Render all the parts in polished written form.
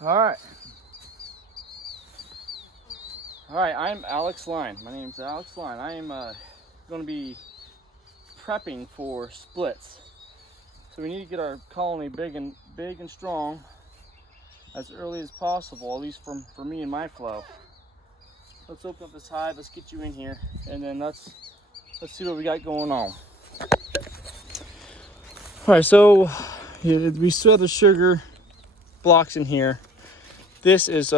All right, I'm Alex Line. My name's Alex Line. I am going to be prepping for splits. So we need to get our colony big and strong as early as possible, at least for me and my flow. Let's open up this hive, let's get you in here, and then let's see what we got going on. All right, so we still have the sugar blocks in here. This is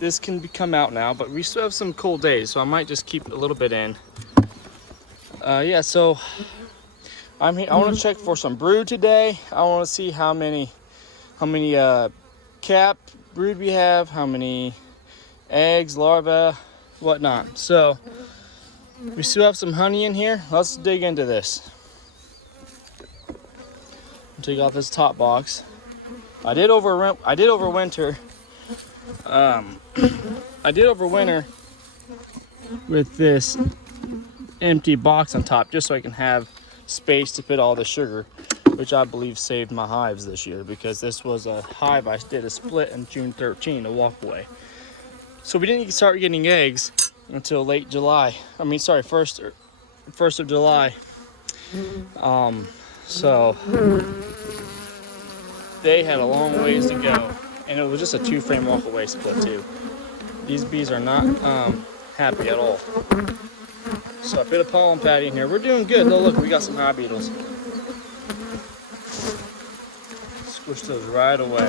this can come out now, but we still have some cold days, so I might just keep a little bit in. Yeah, so I'm here. I want to check for some brood today. I want to see how many cap brood we have, how many eggs, larvae, whatnot. So we still have some honey in here. Let's dig into this. Take off this top box. I did overwinter. I did overwinter with this empty box on top, just so I can have space to fit all the sugar, which I believe saved my hives this year, because this was a hive I did a split in June 13, a walkaway. So we didn't start getting eggs until late July. I mean, sorry, first of July. So they had a long ways to go, and it was just a 2-frame walkaway split too. These bees are not happy at all. So I put a pollen patty in here. We're doing good. Oh, look, we got some hive beetles. Squish those right away.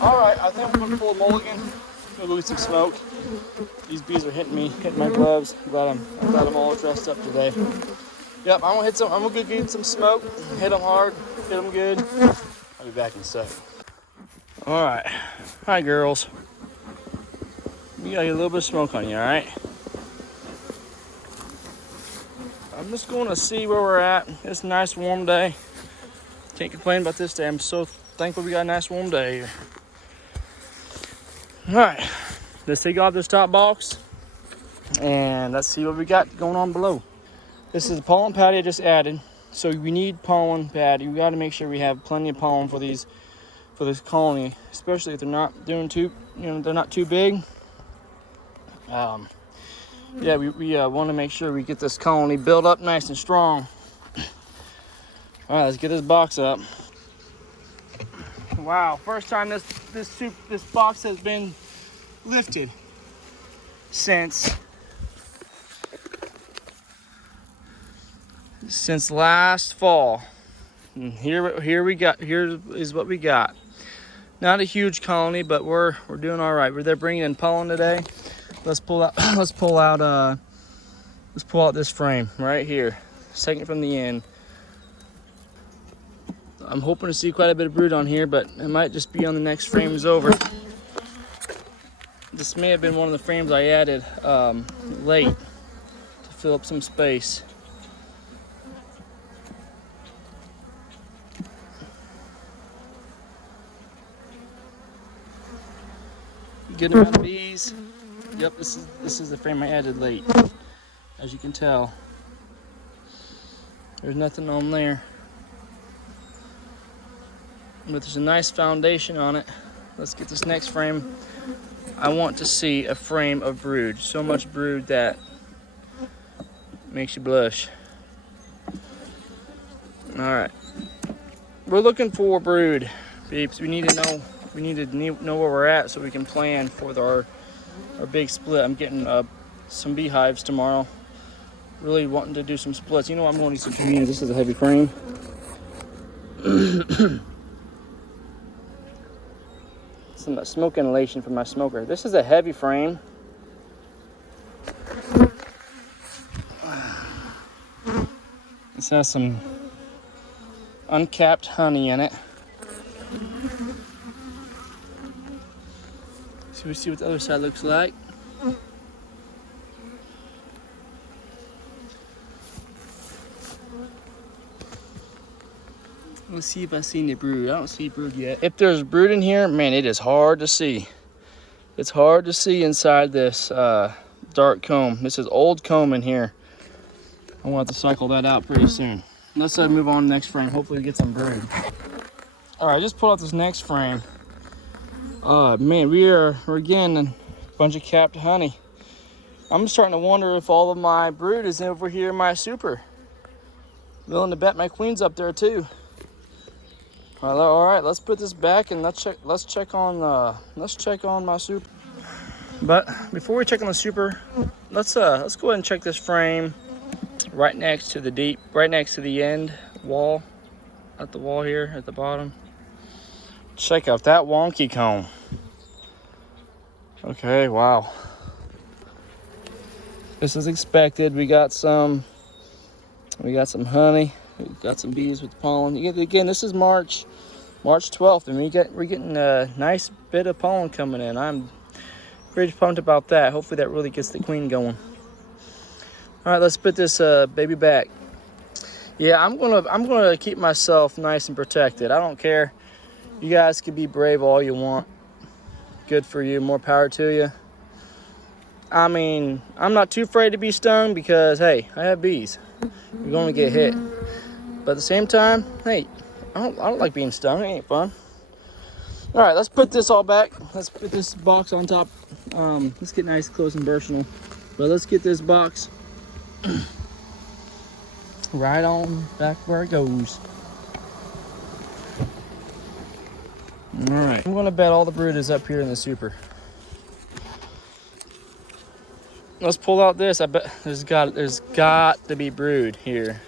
All right, I think we're gonna pull a mulligan. We'll go get some smoke. These bees are hitting my gloves. I'm glad I'm all dressed up today. Yep, I'm gonna go get some smoke, hit them hard, hit them good. I'll be back in a sec. All right, hi girls. You gotta get a little bit of smoke on you, all right? I'm just going to see where we're at. It's a nice warm day. Can't complain about this day. I'm so thankful we got a nice warm day here. All right, let's take off this top box and let's see what we got going on below. This is the pollen patty I just added. So we need pollen patty. We got to make sure we have plenty of pollen for this colony, especially if they're not they're not too big. Yeah, we want to make sure we get this colony built up nice and strong. All right, let's get this box up. Wow, first time this box has been lifted since last fall. And here is what we got. Not a huge colony, but we're doing all right. They're bringing in pollen today. Let's pull out this frame right here, second from the end. I'm hoping to see quite a bit of brood on here, but it might just be on the next frames over. This may have been one of the frames I added late to fill up some space. Good amount of bees. Yep, this is the frame I added late. As you can tell, there's nothing on there, but there's a nice foundation on it. Let's get this next frame. I want to see a frame of brood. So much brood that makes you blush. All right, we're looking for brood, peeps. We need to know where we're at so we can plan for our big split. I'm getting some beehives tomorrow. Really wanting to do some splits. You know what, I'm going to need some convenience. This is a heavy frame. Some smoke inhalation from my smoker. This is a heavy frame. This has some uncapped honey in it. So we see what the other side looks like. Let's see if I see any brood. I don't see brood yet. If there's brood in here, man, it is hard to see. It's hard to see inside this dark comb. This is old comb in here. I want to cycle that out pretty soon. Let's move on to the next frame. Hopefully we get some brood. All right, I just pulled out this next frame. Man, we're getting a bunch of capped honey. I'm starting to wonder if all of my brood is over here in my super. Willing to bet my queen's up there too. All right, let's put this back and let's check on my super. But before we check on the super, let's go ahead and check this frame right next to the end wall, at the wall here at the bottom. Check out that wonky comb. Okay, wow. This is expected. We got some honey. We got some bees with pollen. Again, this is March 12th, and we're getting a nice bit of pollen coming in. I'm pretty pumped about that. Hopefully that really gets the queen going. All right, let's put this baby back. Yeah, I'm gonna keep myself nice and protected. I don't care. You guys can be brave all you want. Good for you. More power to you. I mean, I'm not too afraid to be stung because, hey, I have bees. You're going to get hit. But at the same time, hey, I don't like being stung. It ain't fun. All right, let's put this all back. Let's put this box on top. Let's get nice, close, and personal. But let's get this box right on back where it goes. All right, I'm going to bet all the brood is up here in the super. Let's pull out this. I bet there's got to be brood here.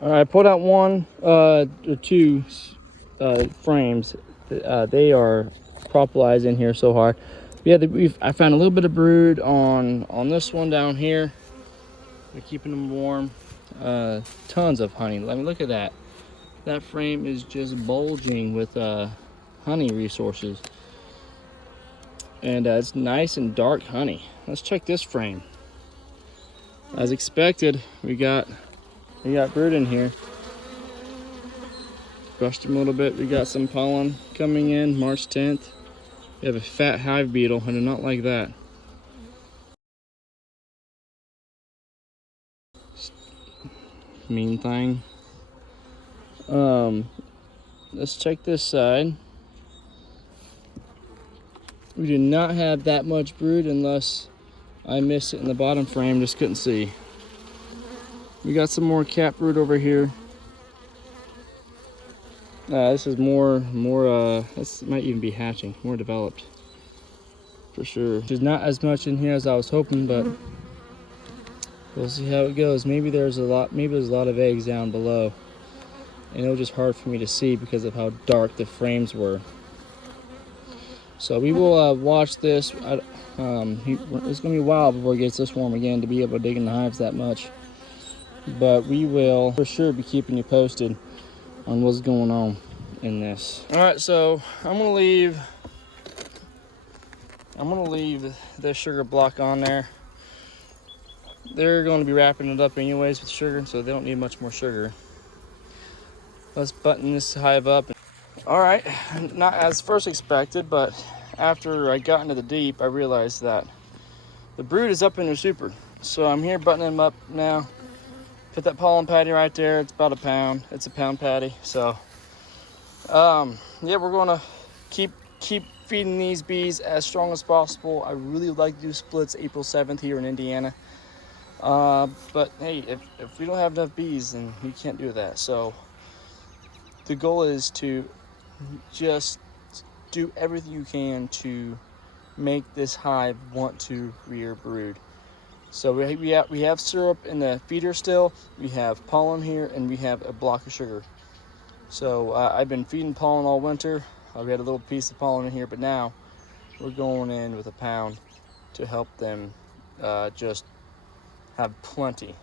All right, I pulled out one or two frames. They are propolized in here so hard. Yeah, I found a little bit of brood on this one down here. We're keeping them warm. Tons of honey. Let me look at that. That frame is just bulging with honey resources. And it's nice and dark honey. Let's check this frame. As expected, we got brood in here. Brushed them a little bit. We got some pollen coming in March 10th. We have a fat hive beetle. I do not like that. Mean thing. Let's check this side. We do not have that much brood unless I missed it in the bottom frame, just couldn't see. We got some more cap brood over here. This is more, this might even be hatching, more developed. For sure. There's not as much in here as I was hoping, but we'll see how it goes. Maybe there's a lot of eggs down below. And it was just hard for me to see because of how dark the frames were. So we will watch this. It's going to be a while before it gets this warm again to be able to dig in the hives that much. But we will for sure be keeping you posted on what's going on in this. All right, so I'm going to leave this sugar block on there. They're going to be wrapping it up anyways with sugar, so they don't need much more sugar. Let's button this hive up. All right, not as first expected, but after I got into the deep, I realized that the brood is up in their super. So I'm here buttoning them up now. Put that pollen patty right there. It's about a pound. It's a pound patty. So, yeah, we're gonna keep feeding these bees as strong as possible. I really would like to do splits April 7th here in Indiana. But hey, if we don't have enough bees, then we can't do that. So the goal is to just do everything you can to make this hive want to rear brood. So we have syrup in the feeder still, we have pollen here, and we have a block of sugar. So I've been feeding pollen all winter. We had a little piece of pollen in here, but now we're going in with a pound to help them just have plenty.